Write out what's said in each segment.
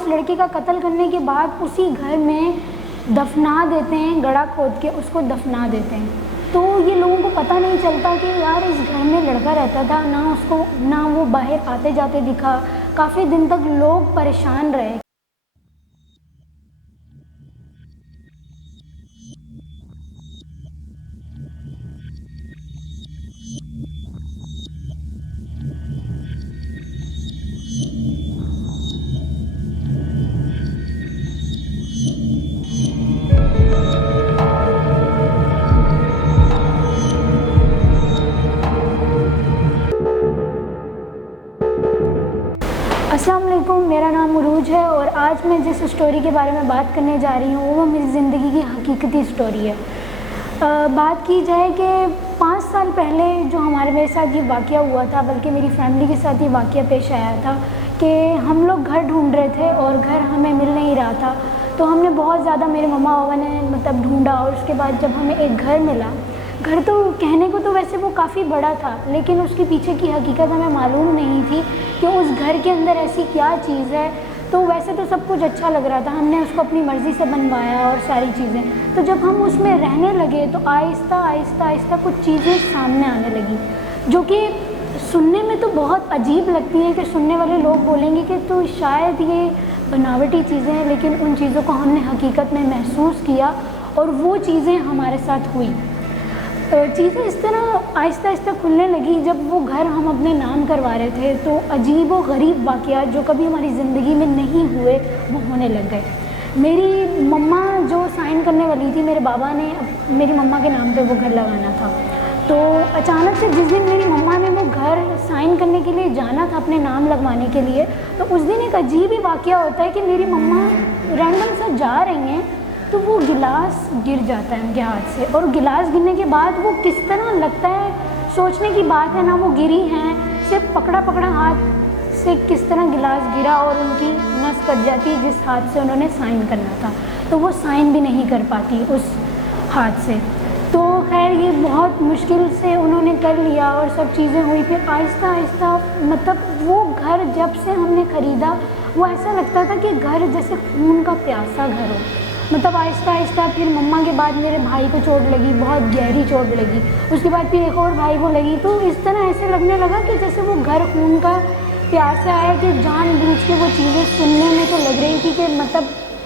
اس لڑکے کا قتل کرنے کے بعد اسی گھر میں دفنا دیتے ہیں، گڑھا کھود کے اس کو دفنا دیتے ہیں۔ تو یہ لوگوں کو پتہ نہیں چلتا کہ یار اس گھر میں لڑکا رہتا تھا، نہ وہ باہر آتے جاتے دکھا، کافی دن تک لوگ پریشان رہے۔ السلام علیکم، میرا نام عروج ہے اور آج میں جس اسٹوری کے بارے میں بات کرنے جا رہی ہوں وہ میری زندگی کی حقیقتی اسٹوری ہے۔ بات کی جائے کہ 5 سال پہلے جو میرے ساتھ یہ واقعہ ہوا تھا، بلکہ میری فیملی کے ساتھ یہ واقعہ پیش آیا تھا کہ ہم لوگ گھر ڈھونڈ رہے تھے اور گھر ہمیں مل نہیں رہا تھا۔ تو ہم نے بہت زیادہ، میرے مما بابا نے ڈھونڈا اور اس کے بعد جب ہمیں ایک گھر ملا، گھر تو کہنے کو تو ویسے وہ کافی بڑا تھا، لیکن اس کے پیچھے کی حقیقت ہمیں معلوم نہیں تھی کہ اس گھر کے اندر ایسی کیا چیز ہے۔ تو ویسے تو سب کچھ اچھا لگ رہا تھا، ہم نے اس کو اپنی مرضی سے بنوایا اور ساری چیزیں۔ تو جب ہم اس میں رہنے لگے تو آہستہ آہستہ آہستہ کچھ چیزیں سامنے آنے لگی جو کہ سننے میں تو بہت عجیب لگتی ہیں، کہ سننے والے لوگ بولیں گے کہ تو شاید یہ بناوٹی چیزیں ہیں، لیکن ان چیزوں کو ہم نے حقیقت میں محسوس کیا اور وہ چیزیں ہمارے ساتھ ہوئی۔ چیزیں اس طرح آہستہ آہستہ کھلنے لگی۔ جب وہ گھر ہم اپنے نام کروا رہے تھے تو عجیب و غریب واقعات جو کبھی ہماری زندگی میں نہیں ہوئے وہ ہونے لگ گئے۔ میری مما جو سائن کرنے والی تھی، میرے بابا نے میری مما کے نام پہ وہ گھر لگانا تھا، تو اچانک سے جس دن میری مما نے وہ گھر سائن کرنے کے لیے جانا تھا اپنے نام لگوانے کے لیے، تو اس دن ایک عجیب ہی واقعہ ہوتا ہے کہ میری مما رینڈم سا جا رہی ہیں تو وہ گلاس گر جاتا ہے ان کے ہاتھ سے، اور گلاس گرنے کے بعد وہ کس طرح لگتا ہے، سوچنے کی بات ہے، نہ وہ گری ہیں، صرف پکڑا ہاتھ سے کس طرح گلاس گرا اور ان کی نس کٹ جاتی جس ہاتھ سے انہوں نے سائن کرنا تھا، تو وہ سائن بھی نہیں کر پاتی اس ہاتھ سے۔ تو خیر یہ بہت مشکل سے انہوں نے کر لیا اور سب چیزیں ہوئی۔ پھر آہستہ آہستہ وہ گھر جب سے ہم نے خریدا وہ ایسا لگتا تھا کہ گھر جیسے خون کا پیاسا گھر ہو۔ آہستہ آہستہ پھر مما کے بعد میرے بھائی کو چوٹ لگی، بہت گہری چوٹ لگی، اس کے بعد پھر ایک اور بھائی کو لگی، تو اس طرح ایسے لگنے لگا کہ جیسے وہ گھر خون کا پیاسا ہے، کہ جان بوجھ کے وہ چیزیں سننے میں تو لگ رہی تھی کہ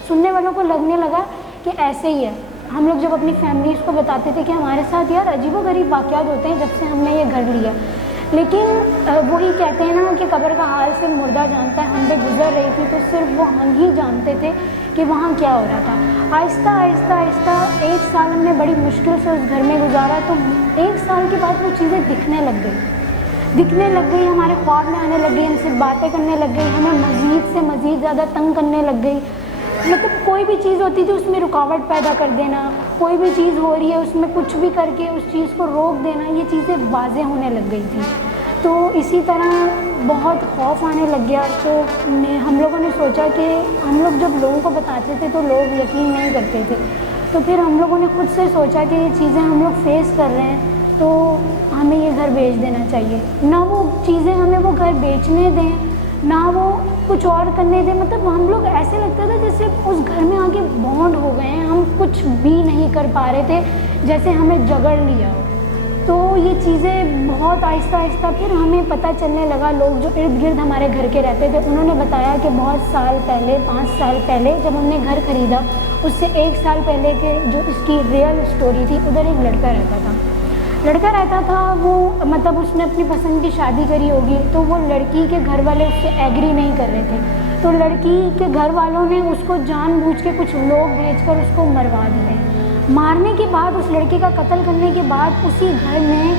سننے والوں کو لگنے لگا کہ ایسے ہی ہے۔ ہم لوگ جب اپنی فیملیز کو بتاتے تھے کہ ہمارے ساتھ یار عجیب و غریب واقعات ہوتے ہیں جب سے ہم نے یہ گھر لیا، لیکن وہی کہتے ہیں نا کہ قبر کا حال سے مردہ جانتا ہے، ہم پہ گزر رہی تھی تو صرف وہ ہم ہی جانتے تھے کہ وہاں کیا ہو رہا تھا۔ آہستہ آہستہ آہستہ 1 سال ہم نے بڑی مشکل سے اس گھر میں گزارا، تو 1 سال کے بعد وہ چیزیں دکھنے لگ گئی، ہمارے خواب میں آنے لگ گئی، ہم سے باتیں کرنے لگ گئی، ہمیں مزید سے مزید زیادہ تنگ کرنے لگ گئی۔ کوئی بھی چیز ہوتی تھی اس میں رکاوٹ پیدا کر دینا، کوئی بھی چیز ہو رہی ہے اس میں کچھ بھی کر کے اس چیز کو روک دینا، یہ چیزیں واضح ہونے لگ گئی تھی۔ تو اسی طرح بہت خوف آنے لگ گیا، تو ہم لوگوں نے سوچا کہ ہم لوگ جب لوگوں کو بتاتے تھے تو لوگ یقین نہیں کرتے تھے، تو پھر ہم لوگوں نے خود سے سوچا کہ یہ چیزیں ہم لوگ فیس کر رہے ہیں تو ہمیں یہ گھر بیچ دینا چاہیے۔ نہ وہ چیزیں ہمیں وہ گھر بیچنے دیں، نہ وہ کچھ اور کرنے دیں، ہم لوگ ایسے لگتا تھا جیسے اس گھر میں آ کے بانڈ ہو گئے ہیں، ہم کچھ بھی نہیں کر پا رہے تھے، جیسے ہمیں جگڑ لیا ہو۔ تو یہ چیزیں بہت آہستہ آہستہ پھر ہمیں پتہ چلنے لگا، لوگ جو ارد گرد ہمارے گھر کے رہتے تھے انہوں نے بتایا کہ بہت سال پہلے، 5 سال پہلے جب ہم نے گھر خریدا، اس سے 1 سال پہلے کے جو اس کی ریئل اسٹوری تھی، ادھر ایک لڑکا رہتا تھا، وہ اس نے اپنی پسند کی شادی کری ہوگی، تو وہ لڑکی کے گھر والے اس سے ایگری نہیں کر رہے تھے، تو لڑکی کے گھر والوں نے اس کو جان بوجھ کے کچھ لوگ بھیج کر اس کو مروا دیا۔ مارنے کے بعد، اس لڑکے کا قتل کرنے کے بعد اسی گھر میں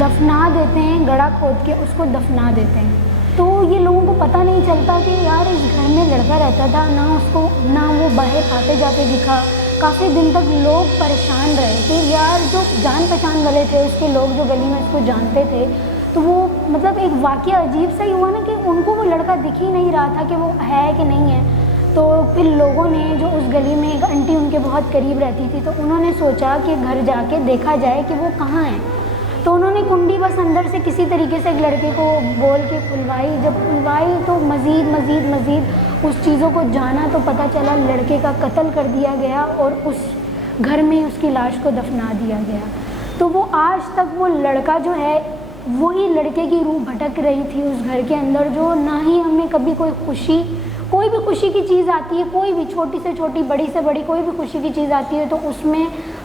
دفنا دیتے ہیں، گڑھا کھود کے اس کو دفنا دیتے ہیں۔ تو یہ لوگوں کو پتہ نہیں چلتا کہ یار اس گھر میں لڑکا رہتا تھا، نہ وہ باہر آتے جاتے دکھا، کافی دن تک لوگ پریشان رہے کہ یار جو جان پہچان والے تھے اس کے لوگ جو گلی میں اس کو جانتے تھے، تو وہ ایک واقعہ عجیب سا ہی ہوا نا کہ ان کو وہ لڑکا دکھ ہی نہیں رہا تھا کہ وہ ہے کہ نہیں ہے۔ تو پھر لوگوں نے، جو اس گلی میں ایک انٹی ان کے بہت قریب رہتی تھی، تو انہوں نے سوچا کہ گھر جا کے دیکھا جائے کہ وہ کہاں ہیں، تو انہوں نے کنڈی بس اندر سے کسی طریقے سے ایک لڑکے کو بول کے کھلوائی، جب کھلوائی تو مزید اس چیزوں کو جانا تو پتہ چلا لڑکے کا قتل کر دیا گیا اور اس گھر میں اس کی لاش کو دفنا دیا گیا. تو وہ آج تک وہ لڑکا جو ہے وہی لڑکے کی روح بھٹک رہی تھی اس گھر کے اندر, جو نہ ہی ہم نے کبھی کوئی بھی خوشی کی چیز آتی ہے, کوئی بھی چھوٹی سے چھوٹی بڑی سے بڑی کوئی بھی خوشی کی چیز آتی ہے تو اس میں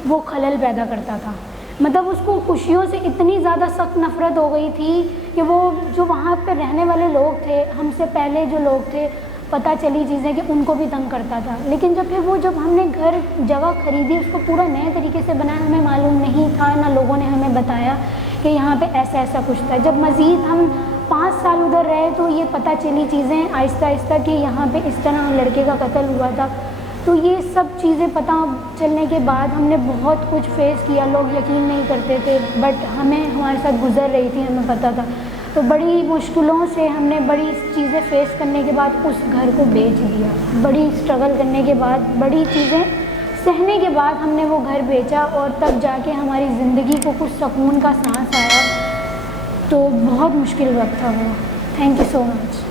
وہ خلل پیدا کرتا تھا. مطلب اس کو خوشیوں سے اتنی زیادہ سخت نفرت ہو گئی تھی کہ وہ جو وہاں پہ رہنے والے لوگ تھے, ہم سے پہلے جو لوگ تھے, پتہ چلی چیزیں کہ ان کو بھی تنگ کرتا تھا. لیکن جب ہم نے گھر جگہ خریدی, اس کو پورا نئے طریقے سے بنایا, ہمیں معلوم نہیں تھا, نہ لوگوں نے ہمیں بتایا کہ یہاں پہ ایسا کچھ تھا. جب مزید ہم 5 سال ادھر رہے تو یہ پتہ چلی چیزیں آہستہ آہستہ کہ یہاں پہ اس طرح لڑکے کا قتل ہوا تھا. تو یہ سب چیزیں پتہ چلنے کے بعد ہم نے بہت کچھ فیس کیا. لوگ یقین نہیں کرتے تھے, بٹ ہمارے ساتھ گزر رہی تھی, ہمیں پتہ تھا. تو بڑی مشکلوں سے ہم نے بڑی چیزیں فیس کرنے کے بعد اس گھر کو بیچ دیا. بڑی اسٹرگل کرنے کے بعد, بڑی چیزیں سہنے کے بعد ہم نے وہ گھر بیچا, اور تب جا کے ہماری زندگی کو کچھ سکون کا سانس آیا. تو بہت مشکل وقت تھا وہ. Thank you so much.